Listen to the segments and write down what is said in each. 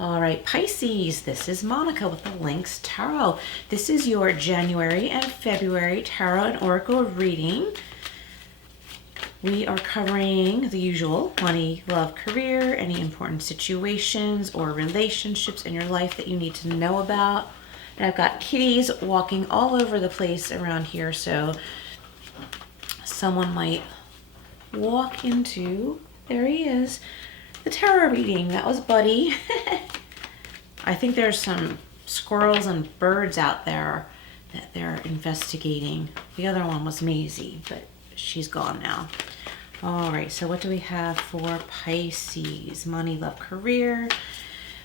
All right, Pisces, this is Monica with the Lynx Tarot. This is your January and February Tarot and Oracle reading. We are covering the usual: money, love, career, any important situations or relationships in your life that you need to know about. And I've got kitties walking all over the place around here, so someone might walk into, there he is, the tarot reading. That was Buddy. I think there's some squirrels and birds out there that they're investigating. The other one was Maisie, but she's gone now. All right, so what do we have for Pisces? Money, love, career.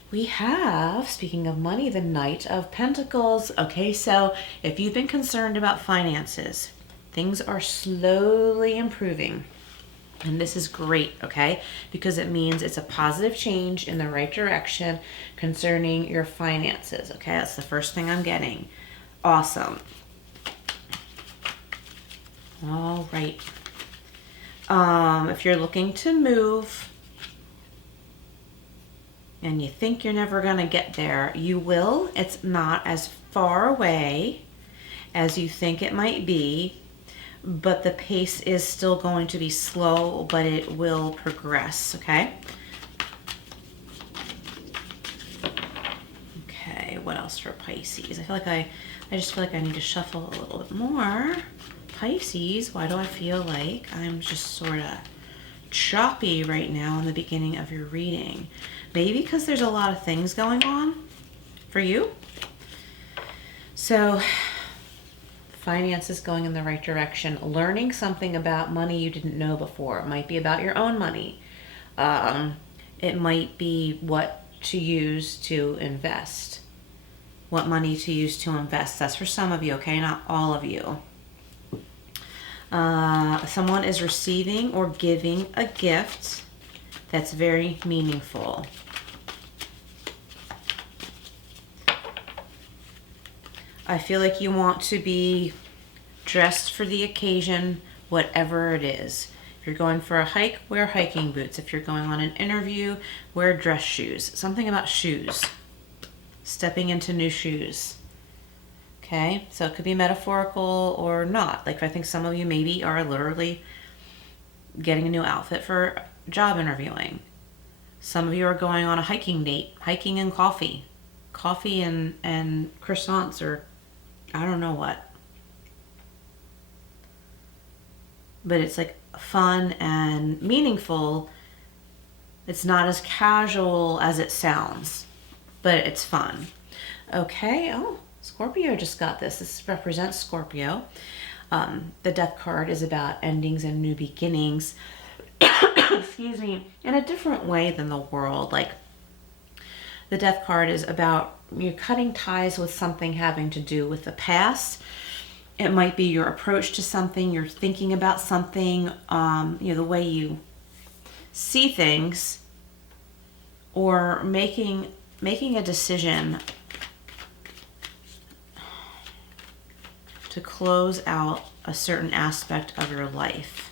We have, speaking of money, the Knight of Pentacles. Okay, so if you've been concerned about finances, things are slowly improving. And this is great, okay? Because it means it's a positive change in the right direction concerning your finances, okay? That's the first thing I'm getting. Awesome. All right. If you're looking to move and you think you're never going to get there, you will. It's not as far away as you think it might be, but the pace is still going to be slow, but it will progress, okay? Okay, what else for Pisces? I just feel like I need to shuffle a little bit more. Pisces, why do I feel like I'm just sort of choppy right now in the beginning of your reading? Maybe because there's a lot of things going on for you. So finances going in the right direction, learning something about money you didn't know before. It might be about your own money. It might be what to use to invest. What money to use to invest. That's for some of you, okay? Not all of you. Someone is receiving or giving a gift that's very meaningful. I feel like you want to be dressed for the occasion, whatever it is. If you're going for a hike, wear hiking boots. If you're going on an interview, wear dress shoes. Something about shoes. Stepping into new shoes. Okay, so it could be metaphorical or not. Like, I think some of you maybe are literally getting a new outfit for job interviewing. Some of you are going on a hiking date, hiking and coffee. Coffee and croissants, or I don't know what. But it's like fun and meaningful. It's not as casual as it sounds, but it's fun. Okay, oh, Scorpio just got this. This represents Scorpio. The Death card is about endings and new beginnings. Excuse me, in a different way than the world. Like, the Death card is about you cutting ties with something having to do with the past. It might be your approach to something, you're thinking about something, the way you see things, or making a decision to close out a certain aspect of your life.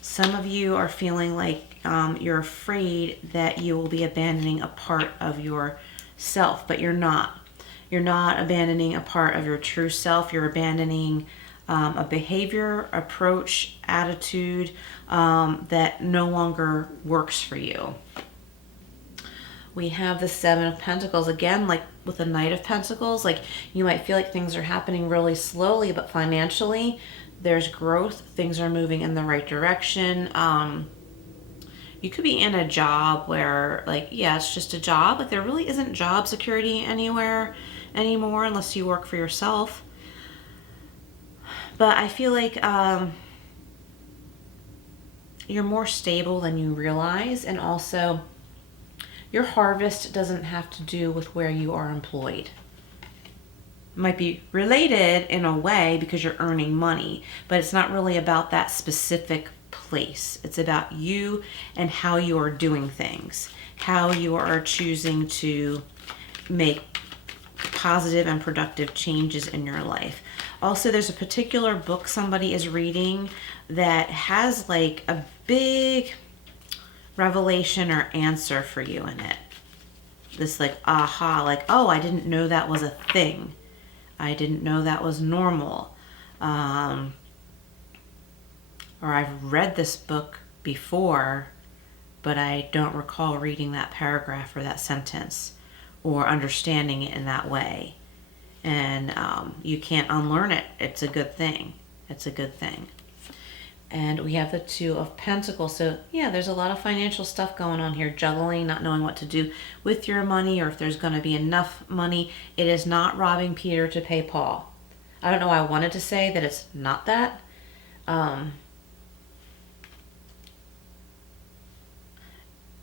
Some of you are feeling like you're afraid that you will be abandoning a part of yourself, but you're not. You're not abandoning a part of your true self. You're abandoning a behavior, approach, attitude that no longer works for you. We have the Seven of Pentacles again, like with the Knight of Pentacles. Like, you might feel like things are happening really slowly, but financially there's growth. Things are moving in the right direction. You could be in a job where, like, yeah, it's just a job, but there really isn't job security anywhere anymore unless you work for yourself. But I feel like you're more stable than you realize, and also your harvest doesn't have to do with where you are employed. It might be related in a way because you're earning money, but it's not really about that specific place. It's about you and how you are doing things, how you are choosing to make positive and productive changes in your life. Also, there's a particular book somebody is reading that has like a big revelation or answer for you in it. this like aha, like, oh, I didn't know that was a thing. I didn't know that was normal. Or I've read this book before, but I don't recall reading that paragraph or that sentence or understanding it in that way. And you can't unlearn it. It's a good thing. It's a good thing. And we have the Two of Pentacles. So yeah, there's a lot of financial stuff going on here. Juggling, not knowing what to do with your money or if there's going to be enough money. It is not robbing Peter to pay Paul. I don't know why I wanted to say that it's not that.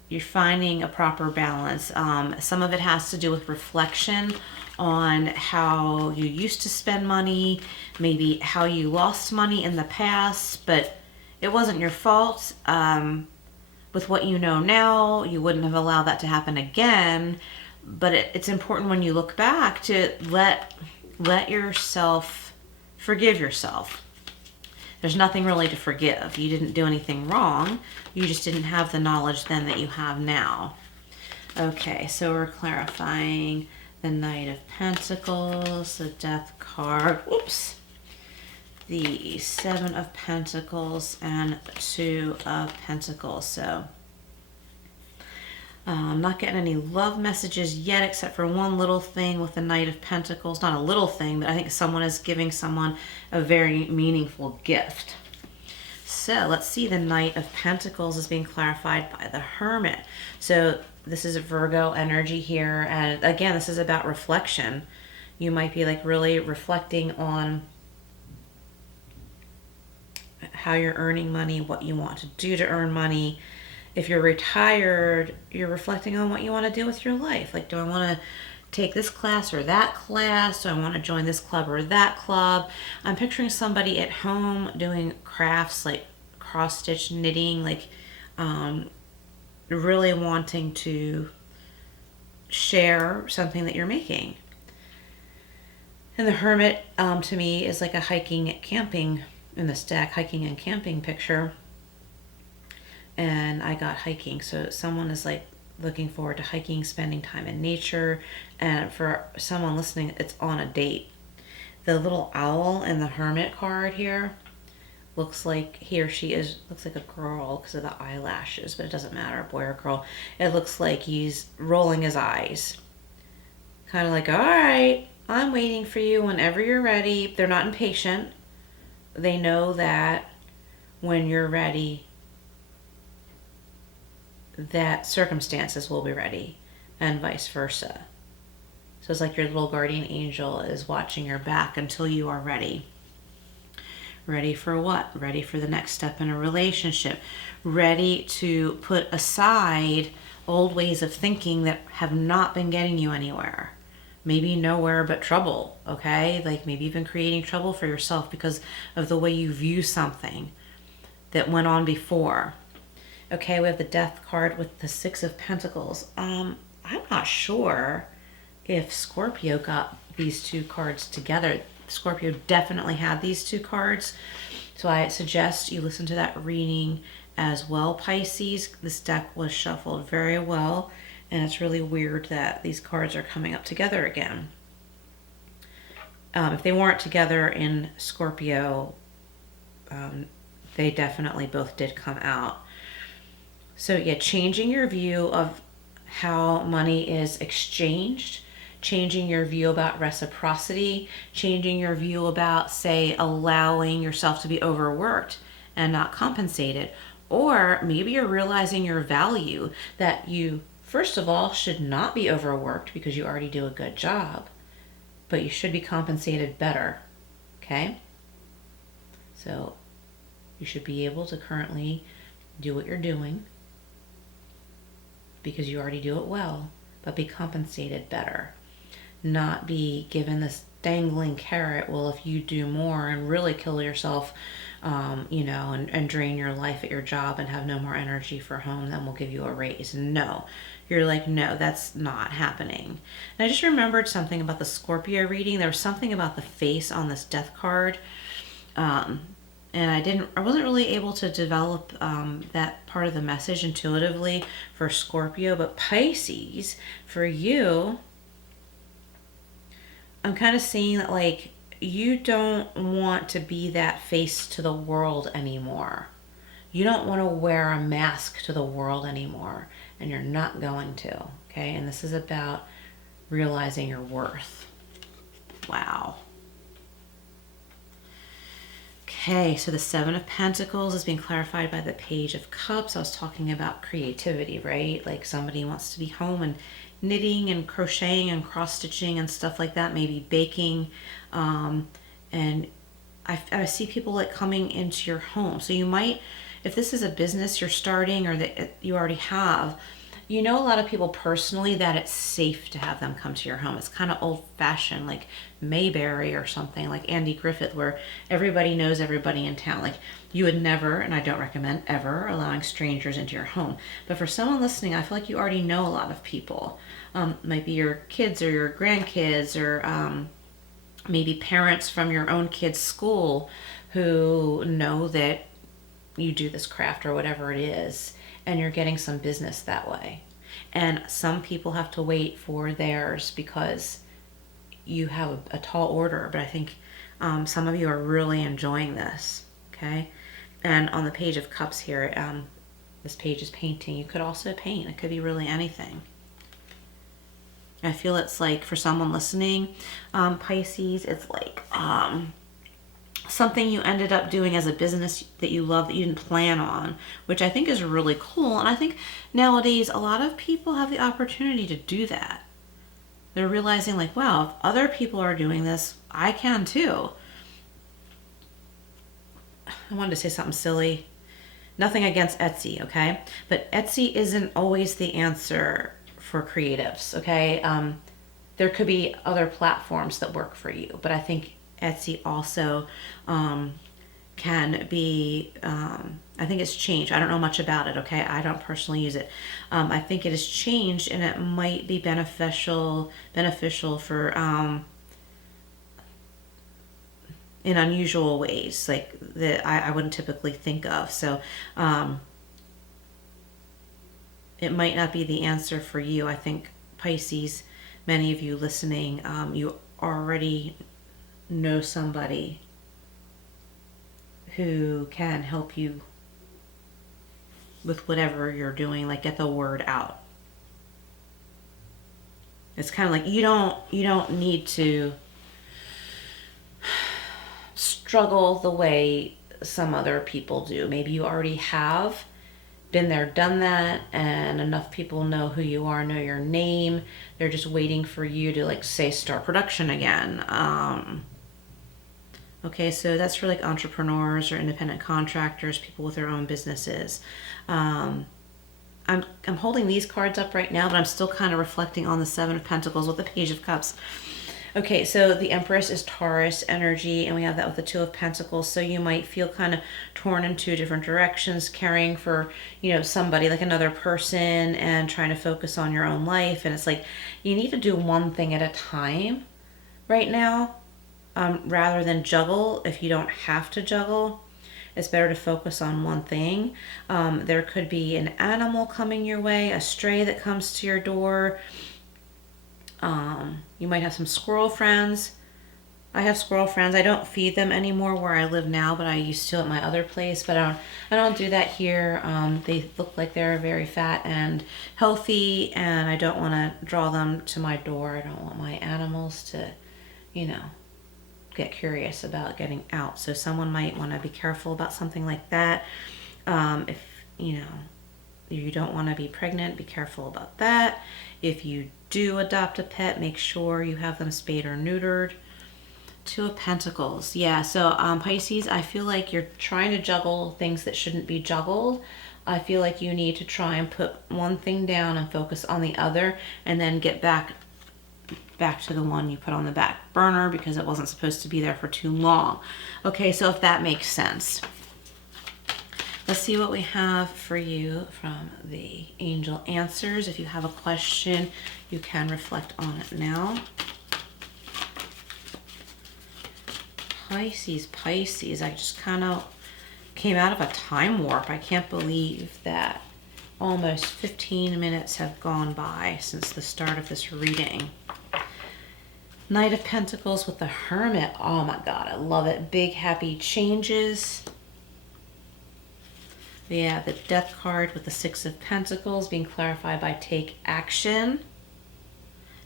You're finding a proper balance. Some of it has to do with reflection on how you used to spend money, maybe how you lost money in the past, but it wasn't your fault. With what you know now, you wouldn't have allowed that to happen again. But it's important when you look back to let yourself forgive yourself. There's nothing really to forgive. You didn't do anything wrong. You just didn't have the knowledge then that you have now. Okay, so we're clarifying the Knight of Pentacles, the Death card, whoops, the Seven of Pentacles, and Two of Pentacles. So I'm not getting any love messages yet, except for one little thing with the Knight of Pentacles. Not a little thing, but I think someone is giving someone a very meaningful gift. So let's see, the Knight of Pentacles is being clarified by the Hermit. So this is a Virgo energy here. And again, this is about reflection. You might be like really reflecting on how you're earning money, what you want to do to earn money. If you're retired, you're reflecting on what you want to do with your life. Like, do I want to take this class or that class? Do I want to join this club or that club? I'm picturing somebody at home doing crafts like cross-stitch knitting, like really wanting to share something that you're making. And the Hermit to me is like a hiking, camping in the stack, hiking and camping picture. And I got hiking. So someone is like looking forward to hiking, spending time in nature. And for someone listening, it's on a date. The little owl in the Hermit card here looks like he or she looks like a girl because of the eyelashes, but it doesn't matter, boy or girl. It looks like he's rolling his eyes. Kind of like, all right, I'm waiting for you whenever you're ready. They're not impatient. They know that when you're ready, that circumstances will be ready, and vice versa. So it's like your little guardian angel is watching your back until you are ready. Ready for what? Ready for the next step in a relationship. Ready to put aside old ways of thinking that have not been getting you anywhere. Maybe nowhere but trouble, okay? Like maybe you've been creating trouble for yourself because of the way you view something that went on before. Okay, we have the Death card with the Six of Pentacles. I'm not sure if Scorpio got these two cards together. Scorpio definitely had these two cards. So I suggest you listen to that reading as well, Pisces. This deck was shuffled very well, and it's really weird that these cards are coming up together again. If they weren't together in Scorpio, they definitely both did come out. So yeah, changing your view of how money is exchanged, changing your view about reciprocity, changing your view about, say, allowing yourself to be overworked and not compensated. Or maybe you're realizing your value, that you, first of all, should not be overworked because you already do a good job, but you should be compensated better, okay? So you should be able to currently do what you're doing because you already do it well, but be compensated better. Not be given this dangling carrot, well, if you do more and really kill yourself, and drain your life at your job and have no more energy for home, then we'll give you a raise. No. You're like, no, that's not happening. And I just remembered something about the Scorpio reading. There was something about the face on this Death card. And And I wasn't really able to develop that part of the message intuitively for Scorpio, but Pisces, for you, I'm kind of seeing that like you don't want to be that face to the world anymore. You don't want to wear a mask to the world anymore, and you're not going to, okay? And this is about realizing your worth. Wow. Okay, so the Seven of Pentacles is being clarified by the Page of Cups. I was talking about creativity, right? Like somebody wants to be home and knitting and crocheting and cross-stitching and stuff like that, maybe baking. And I see people like coming into your home. So you might, if this is a business you're starting or that you already have, you know a lot of people personally that it's safe to have them come to your home. It's kind of old-fashioned, like Mayberry or something, like Andy Griffith, where everybody knows everybody in town. Like you would never, and I don't recommend ever, allowing strangers into your home. But for someone listening, I feel like you already know a lot of people. Might be your kids or your grandkids or maybe parents from your own kids' school who know that you do this craft or whatever it is, and you're getting some business that way. And some people have to wait for theirs because you have a tall order, but I think some of you are really enjoying this, okay? And on the Page of Cups here, this page is painting. You could also paint. It could be really anything. I feel it's like, for someone listening, Pisces, it's like something you ended up doing as a business that you love that you didn't plan on, which I think is really cool. And I think nowadays a lot of people have the opportunity to do that. They're realizing like, wow, if other people are doing this, I can too. I wanted to say something silly. Nothing against Etsy, okay? But Etsy isn't always the answer for creatives, okay? There could be other platforms that work for you, but I think Etsy also can be, I think it's changed. I don't know much about it, okay? I don't personally use it. I think it has changed, and it might be beneficial for in unusual ways, like that I wouldn't typically think of. So it might not be the answer for you. I think Pisces, many of you listening, you already know somebody who can help you with whatever you're doing, like get the word out. It's kind of like you don't need to struggle the way some other people do. Maybe you already have been there, done that, and enough people know who you are, know your name. They're just waiting for you to, like, say, start production again. Okay, so that's for like entrepreneurs or independent contractors, people with their own businesses. I'm holding these cards up right now, but I'm still kind of reflecting on the Seven of Pentacles with the Page of Cups. Okay, so the Empress is Taurus energy, and we have that with the Two of Pentacles. So you might feel kind of torn in two different directions, caring for, somebody, like another person, and trying to focus on your own life. And it's like you need to do one thing at a time right now, rather than juggle. If you don't have to juggle, it's better to focus on one thing. There could be an animal coming your way, a stray that comes to your door. You might have some squirrel friends. I have squirrel friends. I don't feed them anymore where I live now, but I used to at my other place. But I don't do that here. They look like they're very fat and healthy, and I don't want to draw them to my door. I don't want my animals to, get curious about getting out. So someone might want to be careful about something like that. If, you don't want to be pregnant, be careful about that. If you do adopt a pet, make sure you have them spayed or neutered. Two of Pentacles. Yeah, so Pisces, I feel like you're trying to juggle things that shouldn't be juggled. I feel like you need to try and put one thing down and focus on the other, and then get back to the one you put on the back burner because it wasn't supposed to be there for too long. Okay, so if that makes sense. Let's see what we have for you from the angel answers. If you have a question, you can reflect on it now. Pisces, I just kind of came out of a time warp. I can't believe that almost 15 minutes have gone by since the start of this reading. Knight of Pentacles with the Hermit. Oh my God, I love it. Big happy changes. We have the Death card with the Six of Pentacles being clarified by take action.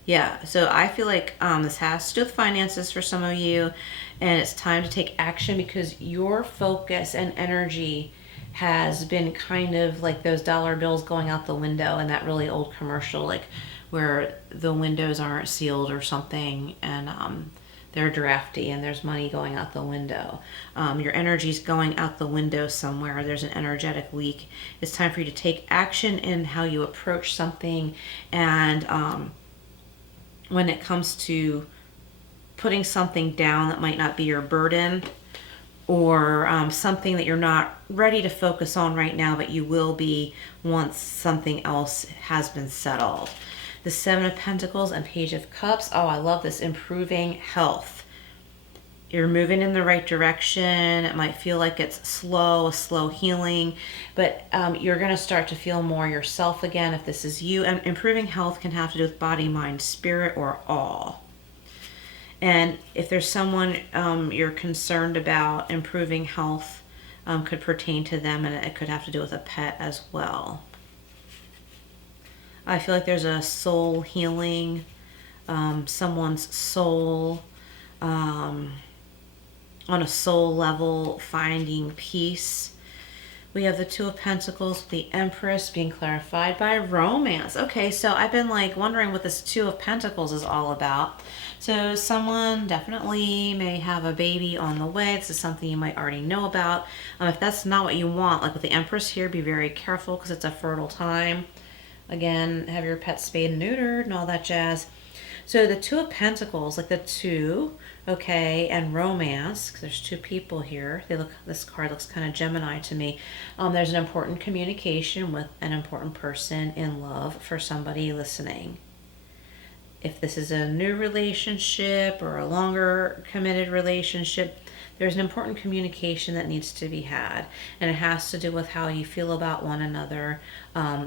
Yeah, so I feel like this has to do with finances for some of you, and it's time to take action because your focus and energy has been kind of like those dollar bills going out the window in that really old commercial, like where the windows aren't sealed or something, and they're drafty and there's money going out the window. Your energy's going out the window somewhere. There's an energetic leak. It's time for you to take action in how you approach something, and when it comes to putting something down that might not be your burden, or something that you're not ready to focus on right now, but you will be once something else has been settled. The Seven of Pentacles and Page of Cups. Oh, I love this. Improving health. You're moving in the right direction. It might feel like it's a slow healing, but you're going to start to feel more yourself again if this is you. And improving health can have to do with body, mind, spirit, or all. And if there's someone you're concerned about, improving health could pertain to them, and it could have to do with a pet as well. I feel like there's a soul healing, someone's soul, on a soul level, finding peace. We have the Two of Pentacles, the Empress being clarified by romance. Okay, so I've been like wondering what this Two of Pentacles is all about. So someone definitely may have a baby on the way. This is something you might already know about. If that's not what you want, like with the Empress here, be very careful because it's a fertile time. Again, have your pet spayed and neutered and all that jazz. So the Two of Pentacles, like the two, okay, and romance, because there's two people here. This card looks kind of Gemini to me. There's an important communication with an important person in love for somebody listening. If this is a new relationship or a longer committed relationship, there's an important communication that needs to be had, and it has to do with how you feel about one another.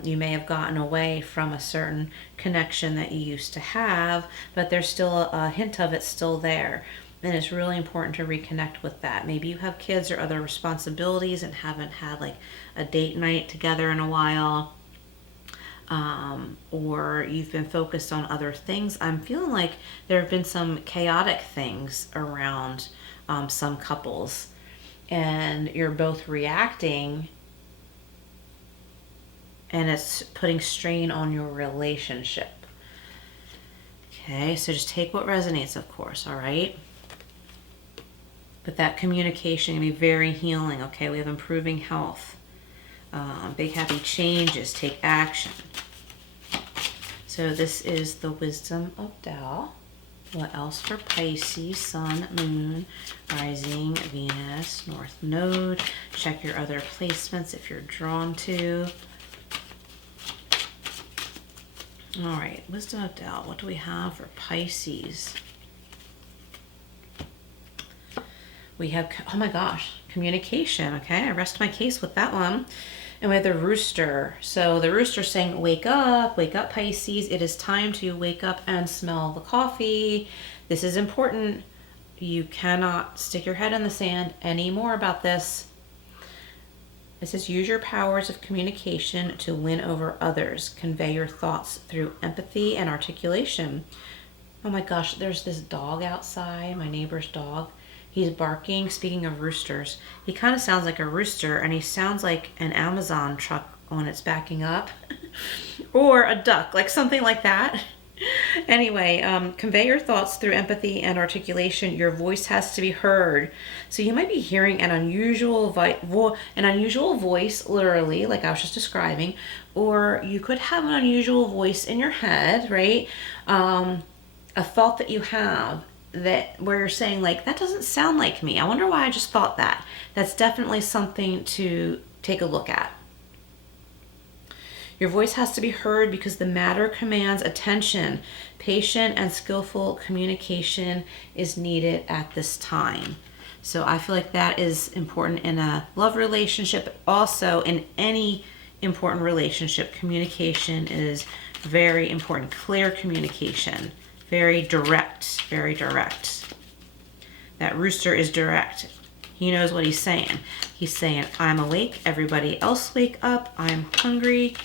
You may have gotten away from a certain connection that you used to have, but there's still a hint of it still there, and it's really important to reconnect with that. Maybe you have kids or other responsibilities and haven't had like a date night together in a while, or you've been focused on other things. I'm feeling like there have been some chaotic things around some couples, and you're both reacting, and it's putting strain on your relationship. Okay, so just take what resonates, of course, all right? But that communication can be very healing, okay? We have improving health. Big happy changes, take action. So this is the Wisdom of Tao. What else for Pisces? Sun, Moon, Rising, Venus, North Node. Check your other placements if you're drawn to. All right, Wisdom of Tao. What do we have for Pisces? We have, oh my gosh, communication. Okay, I rest my case with that one. And we have the Rooster. So the Rooster saying, wake up Pisces. It is time to wake up and smell the coffee. This is important. You cannot stick your head in the sand anymore about this. It says, use your powers of communication to win over others. Convey your thoughts through empathy and articulation. Oh my gosh, there's this dog outside, my neighbor's dog. He's barking. Speaking of roosters, he kind of sounds like a rooster, and he sounds like an Amazon truck when it's backing up, or a duck, like something like that. Anyway, convey your thoughts through empathy and articulation. Your voice has to be heard. So you might be hearing an unusual voice, literally, like I was just describing, or you could have an unusual voice in your head, right? A thought that you have that where you're saying like, that doesn't sound like me. I wonder why I just thought that. That's definitely something to take a look at. Your voice has to be heard because the matter commands attention. Patient and skillful communication is needed at this time. So I feel like that is important in a love relationship, but also in any important relationship. Communication is very important. Clear communication. Very direct. Very direct. That rooster is direct. He knows what he's saying. He's saying, I'm awake. Everybody else wake up. I'm hungry.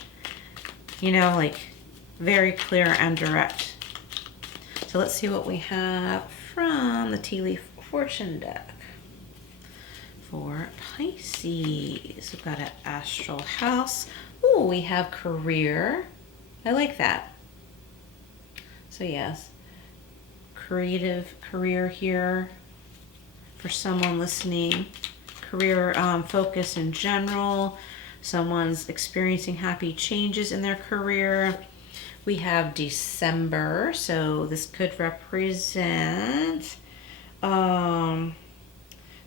You know, like very clear and direct. So let's see what we have from the Tea Leaf Fortune deck for Pisces. We've got an astral house. Ooh, we have career. I like that. So yes, creative career here for someone listening. Career focus in general. Someone's experiencing happy changes in their career. We have December, so this could represent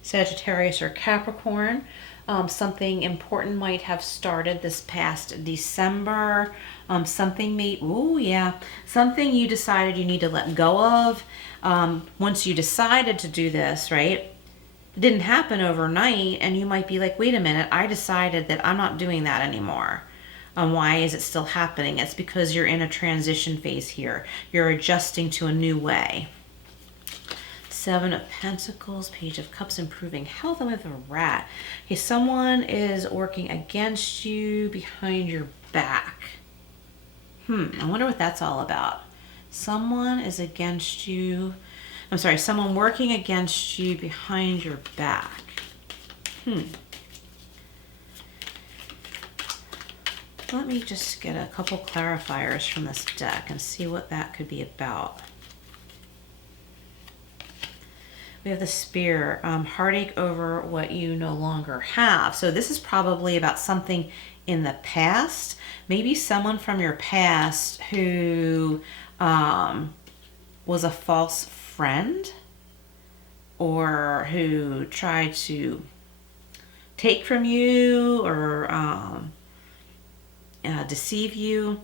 Sagittarius or Capricorn. Something important might have started this past December. Something something you decided you need to let go of. Once you decided to do this, right? It didn't happen overnight, and you might be like, wait a minute, I decided that I'm not doing that anymore. Why is it still happening? It's because you're in a transition phase here. You're adjusting to a new way. Seven of Pentacles, Page of Cups, improving health, and with a rat. Okay, someone is working against you behind your back. I wonder what that's all about. Someone is against you. I'm sorry, someone working against you behind your back. Let me just get a couple clarifiers from this deck and see what that could be about. We have the Spear, heartache over what you no longer have. So this is probably about something in the past. Maybe someone from your past who was a false friend, or who tried to take from you or deceive you,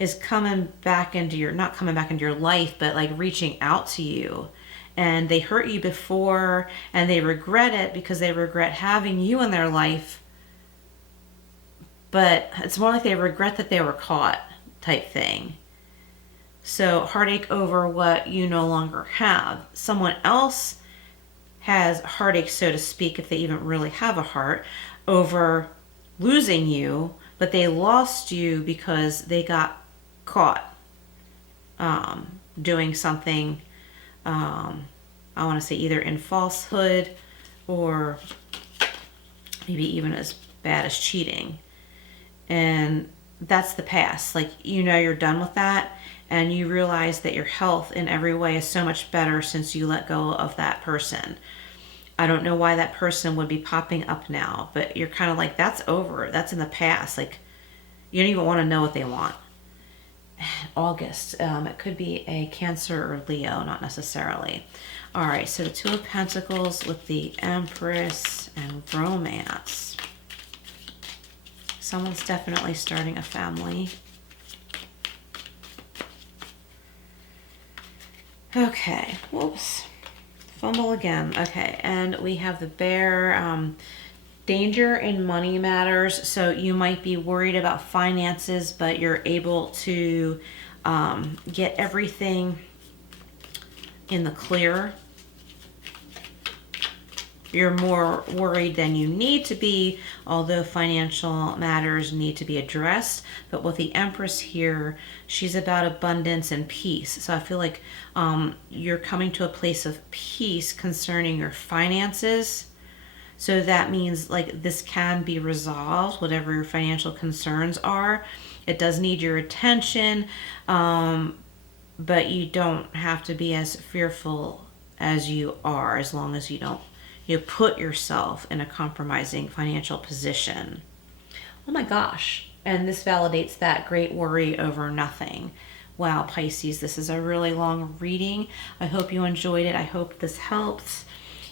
is coming back into your, not coming back into your life, but like reaching out to you. And they hurt you before, and they regret it because they regret having you in their life. But it's more like they regret that they were caught type thing. So heartache over what you no longer have. Someone else has heartache, so to speak, if they even really have a heart, over losing you, but they lost you because they got caught doing something, I want to say either in falsehood or maybe even as bad as cheating. And that's the past. Like, you know, you're done with that, and you realize that your health in every way is so much better since you let go of that person. I don't know why that person would be popping up now, but you're kind of like, that's over. That's in the past. Like, you don't even want to know what they want. August. It could be a Cancer or Leo, not necessarily. All right, so the Two of Pentacles with the Empress and romance. Someone's definitely starting a family. Okay, whoops. Fumble again. Okay, and we have the Bear. Danger in money matters. So you might be worried about finances, but you're able to get everything in the clear. You're more worried than you need to be, although financial matters need to be addressed. But with the Empress here, she's about abundance and peace. So I feel like you're coming to a place of peace concerning your finances. So that means like this can be resolved, whatever your financial concerns are. It does need your attention, but you don't have to be as fearful as you are, as long as you don't put yourself in a compromising financial position. Oh my gosh. And this validates that great worry over nothing. Wow, Pisces, this is a really long reading. I hope you enjoyed it. I hope this helped.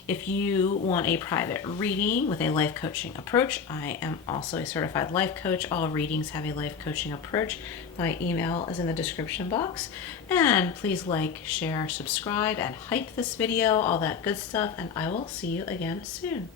If you want a private reading with a life coaching approach, I am also a certified life coach. All readings have a life coaching approach. My email is in the description box. And please like, share, subscribe, and hype this video, all that good stuff. And I will see you again soon.